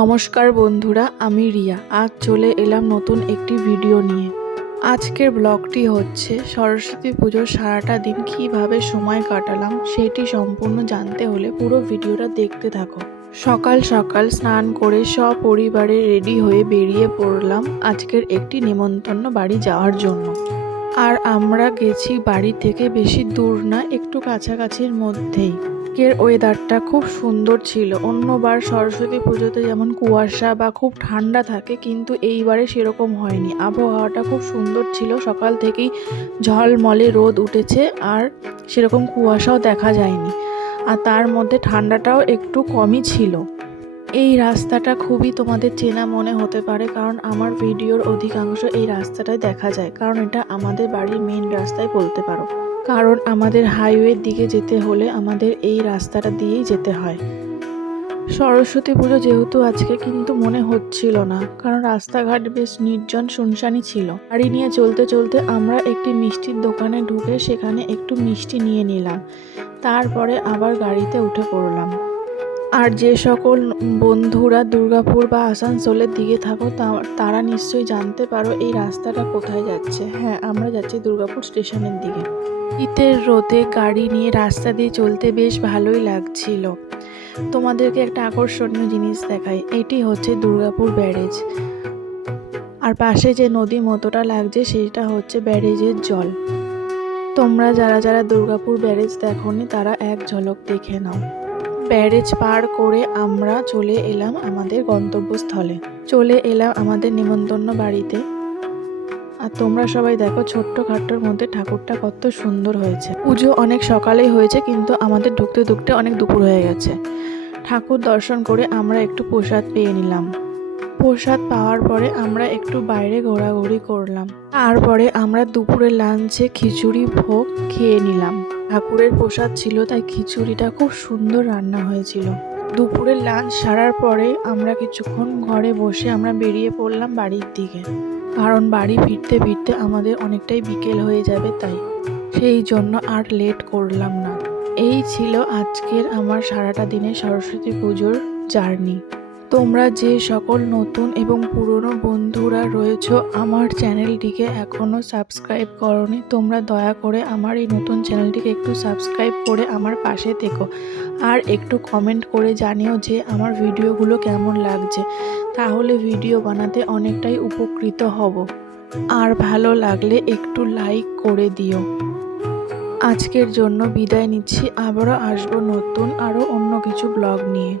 নমস্কার বন্ধুরা, আমি রিয়া। আজ চলে এলাম নতুন একটি ভিডিও নিয়ে। আজকের ব্লগটি হচ্ছে সরস্বতী পুজোর সারাটা দিন কিভাবে সময় কাটালাম সেটি সম্পূর্ণ জানতে হলে পুরো ভিডিওটা দেখতে থাকো। সকাল সকাল স্নান করে সপরিবারে রেডি হয়ে বেরিয়ে পড়লাম আজকের একটি নেমন্তন্ন বাড়ি যাওয়ার জন্য। আর আমরা গেছি বাড়ি থেকে বেশি দূর না, একটু কাছাকাছির মধ্যেই। আজকের ওয়েদারটা খুব সুন্দর ছিল। অন্যবার সরস্বতী পুজোতে যেমন কুয়াশা বা খুব ঠান্ডা থাকে, কিন্তু এইবারে সেরকম হয়নি। আবহাওয়াটা খুব সুন্দর ছিল, সকাল থেকেই ঝলমলে রোদ উঠেছে আর সেরকম কুয়াশাও দেখা যায়নি। আর তার মধ্যে ঠান্ডাটাও একটু কমই ছিল। এই রাস্তাটা খুবই তোমাদের চেনা মনে হতে পারে, কারণ আমার ভিডিওর অধিকাংশ এই রাস্তাটাই দেখা যায়, কারণ এটা আমাদের বাড়ির মেইন রাস্তায় বলতে পারো। কারণ আমাদের হাইওয়ের দিকে যেতে হলে আমাদের এই রাস্তাটা দিয়েই যেতে হয়। সরস্বতী পুজো যেহেতু আজকে, কিন্তু মনে হচ্ছিল না, কারণ রাস্তাঘাট বেশ নির্জন শুনশানি ছিল। গাড়ি নিয়ে চলতে চলতে আমরা একটি মিষ্টির দোকানে ঢুকে সেখানে একটু মিষ্টি নিয়ে নিলাম। তারপরে আবার গাড়িতে উঠে পড়লাম। আর যে সকল বন্ধুরা দুর্গাপুর বা আসানসোলের দিকে থাকো তারা নিশ্চয়ই জানতে পারো এই রাস্তাটা কোথায় যাচ্ছে। হ্যাঁ, আমরা যাচ্ছি দুর্গাপুর স্টেশনের দিকে। শীতের রোদে গাড়ি নিয়ে রাস্তা দিয়ে চলতে বেশ ভালোই লাগছিল। তোমাদেরকে একটা আকর্ষণীয় জিনিস দেখাই। এটি হচ্ছে দুর্গাপুর ব্যারেজ। আর পাশে যে নদী মতোটা লাগছে সেটা হচ্ছে ব্যারেজের জল। তোমরা যারা যারা দুর্গাপুর ব্যারেজ দেখোনি তারা এক ঝলক দেখে নাও। ব্যারেজ পার করে আমরা চলে এলাম আমাদের গন্তব্যস্থলে, চলে এলাম আমাদের নেমন্তন্ন বাড়িতে। আর তোমরা সবাই দেখো ছোট্টখাট্টোর মধ্যে ঠাকুরটা কত সুন্দর হয়েছে। পুজো অনেক সকালেই হয়েছে, কিন্তু আমাদের ঢুকতে ঢুকতে অনেক দুপুর হয়ে গেছে। ঠাকুর দর্শন করে আমরা একটু প্রসাদ পেয়ে নিলাম। প্রসাদ পাওয়ার পরে আমরা একটু বাইরে ঘোরাঘুরি করলাম। তারপরে আমরা দুপুরের লাঞ্চে খিচুড়ি ভোগ খেয়ে নিলাম। ঠাকুরের প্রসাদ ছিল তাই খিচুড়িটা খুব সুন্দর রান্না হয়েছিল। দুপুরের লাঞ্চ সারার পরে আমরা কিছুক্ষণ ঘরে বসে আমরা বেরিয়ে পড়লাম বাড়ির দিকে, কারণ বাড়ি ফিরতে ফিরতে আমাদের অনেকটাই বিকেল হয়ে যাবে, তাই সেই জন্য আর লেট করলাম না। এই ছিল আজকের আমার সারাটা দিনের সরস্বতী পুজোর জার্নি। তোমরা যে সকল নতুন এবং পুরনো বন্ধুরা রয়েছো আমার চ্যানেলটিকে এখনও সাবস্ক্রাইব করোনি, তোমরা দয়া করে আমার এই নতুন চ্যানেলটিকে একটু সাবস্ক্রাইব করে আমার পাশে থেকো। আর একটু কমেন্ট করে জানিও যে আমার ভিডিওগুলো কেমন লাগছে, তাহলে ভিডিও বানাতে অনেকটাই উপকৃত হব। আর ভালো লাগলে একটু লাইক করে দিও। আজকের জন্য বিদায় নিচ্ছি, আবারও আসবো নতুন আরও অন্য কিছু ব্লগ নিয়ে।